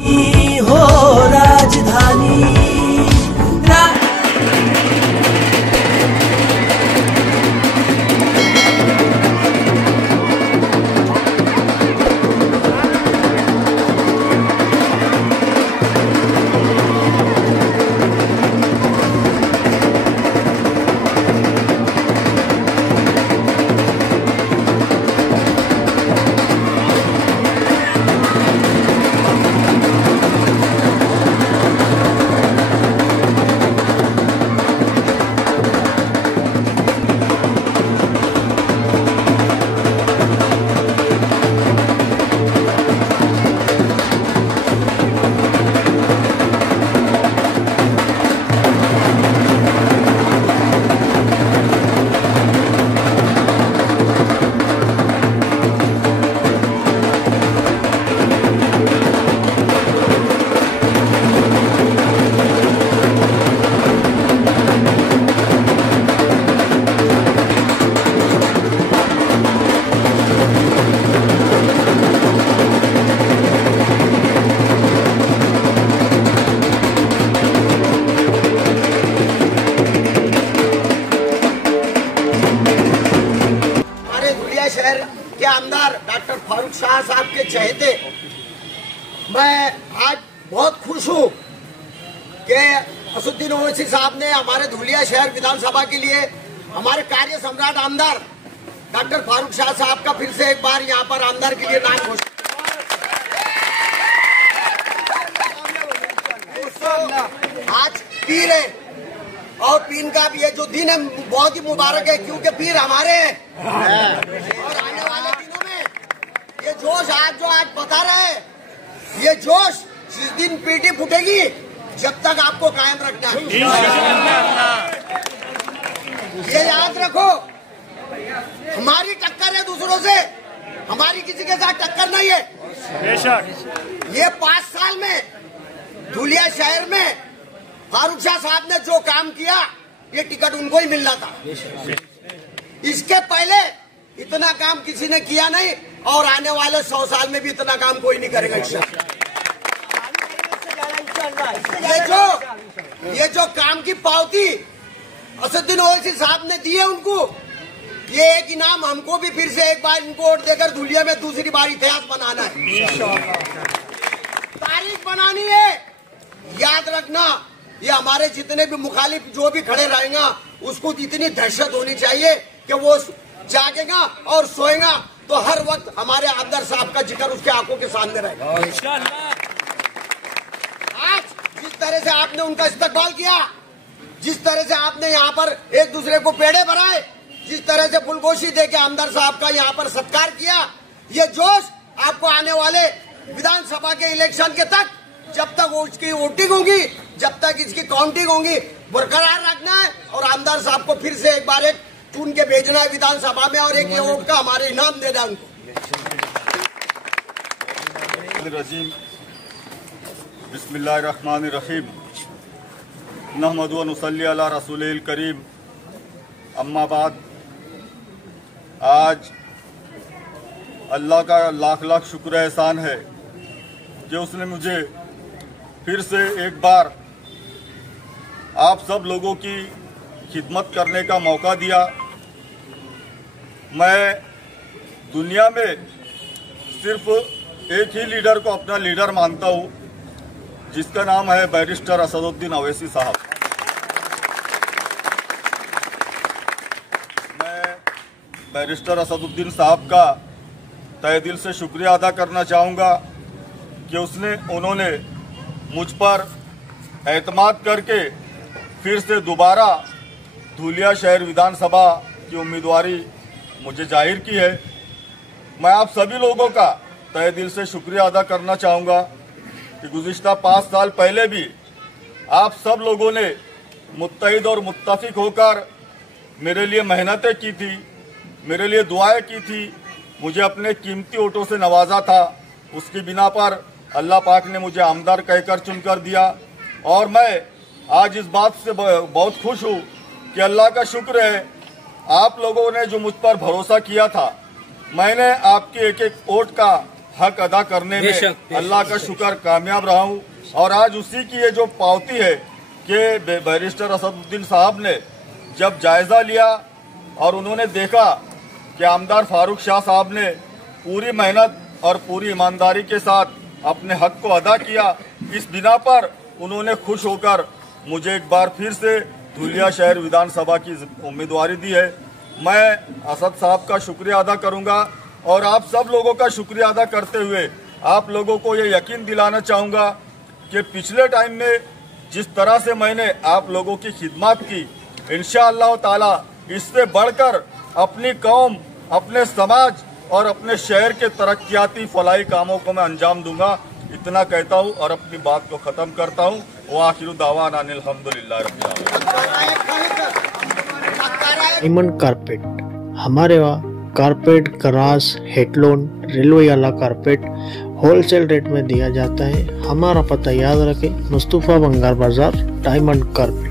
हो राजधानी शहर के आमदार डॉक्टर फारूक शाह साहब के चहेते मैं आज बहुत खुश हूँ कि असदुद्दीन ओवैसी साहब ने हमारे धुलिया शहर विधानसभा के लिए हमारे कार्य सम्राट आमदार डॉक्टर फारूक शाह साहब का फिर से एक बार यहाँ पर आमदार के लिए नाम घोषित। आज पीर है और पीर का भी ये जो दिन है बहुत ही मुबारक है, क्योंकि पीर हमारे हैं और आने वाले दिनों में ये जोश आज बता रहे हैं, ये जोश जिस दिन पीटी फूटेगी जब तक आपको कायम रखना है। ये याद रखो, हमारी टक्कर है दूसरों से, हमारी किसी के साथ टक्कर नहीं है। ये 5 साल में धुलिया शहर में फारूक शाह साहब ने जो काम किया, ये टिकट उनको ही मिलना था। इसके पहले इतना काम किसी ने किया नहीं और आने वाले 100 साल में भी इतना काम कोई नहीं करेगा। ये जो काम की पावती असदुद्दीन ओवैसी साहब ने दी है उनको, ये एक इनाम हमको भी फिर से एक बार इनको वोट देकर धुलिया में दूसरी बार इतिहास बनाना है, तारीख बनानी है। याद रखना, ये हमारे जितने भी मुखालिफ जो भी खड़े रहेगा उसको इतनी दहशत होनी चाहिए कि वो जागेगा और सोएगा तो हर वक्त हमारे आमदार साहब का जिक्र उसके आंखों के सामने रहेगा। आज जिस तरह से आपने उनका इस्तकबाल किया, जिस तरह से आपने यहाँ पर एक दूसरे को पेड़े भराए, जिस तरह से फुलगोशी देके आमदार साहब का यहाँ पर सत्कार किया, ये जोश आपको आने वाले विधानसभा के इलेक्शन के तक, जब तक उसकी वोटिंग होगी, जब तक इसकी काउंटिंग होगी, बरकरार रखना है और आमदार साहब को फिर से एक बार एक चुन के भेजना है विधानसभा में और एक वोट का हमारे इनाम देना उनको। बिस्मिल्लाहिर्रहमानिर्रहीम, नहमदु व नुसल्ली अला रसूलिल करीम, अम्मा बाद। आज अल्लाह का लाख लाख शुक्र एहसान है कि उसने मुझे फिर से एक बार आप सब लोगों की खिदमत करने का मौका दिया। मैं दुनिया में सिर्फ एक ही लीडर को अपना लीडर मानता हूँ, जिसका नाम है बैरिस्टर असदुद्दीन ओवैसी साहब। मैं बैरिस्टर असदुद्दीन साहब का तहे दिल से शुक्रिया अदा करना चाहूँगा कि उन्होंने मुझ पर एतमाद करके फिर से दोबारा धुलिया शहर विधानसभा की उम्मीदवारी मुझे जाहिर की है। मैं आप सभी लोगों का तहे दिल से शुक्रिया अदा करना चाहूँगा कि गुज़िश्ता 5 साल पहले भी आप सब लोगों ने मुत्तहिद और मुत्तफिक होकर मेरे लिए मेहनतें की थी, मेरे लिए दुआएं की थी, मुझे अपने कीमती वोटों से नवाजा था। उसकी बिना पर अल्लाह पाक ने मुझे आमदार कहकर चुनकर दिया और मैं आज इस बात से बहुत खुश हूँ कि अल्लाह का शुक्र है, आप लोगों ने जो मुझ पर भरोसा किया था, मैंने आपके एक एक वोट का हक अदा करने में अल्लाह का शुक्र कामयाब रहा हूँ। और आज उसी की ये जो पावती है कि बैरिस्टर असदुद्दीन साहब ने जब जायजा लिया और उन्होंने देखा कि आमदार फारूक शाह साहब ने पूरी मेहनत और पूरी ईमानदारी के साथ अपने हक को अदा किया, इस बिना पर उन्होंने खुश होकर मुझे एक बार फिर से धुलिया शहर विधानसभा की उम्मीदवारी दी है। मैं असद साहब का शुक्रिया अदा करूंगा और आप सब लोगों का शुक्रिया अदा करते हुए आप लोगों को ये यकीन दिलाना चाहूँगा कि पिछले टाइम में जिस तरह से मैंने आप लोगों की खिदमत की, इंशाअल्लाह ताला इससे बढ़कर अपनी कौम, अपने समाज और अपने शहर के तरक्याती फलाही कामों को मैं अंजाम दूंगा। इतना कहता हूँ और अपनी बात को खत्म करता हूँ। वो आखिर दावाना अल्हम्दुलिल्लाह रब्बिल आलमीन। डायमंड कारपेट, हमारे वहाँ कारपेट, गराज, हेडलोन, रेलवे वाला कारपेट होलसेल रेट में दिया जाता है। हमारा पता याद रखें, मुस्तफ़ा बंगार बाजार, डायमंड कारपेट।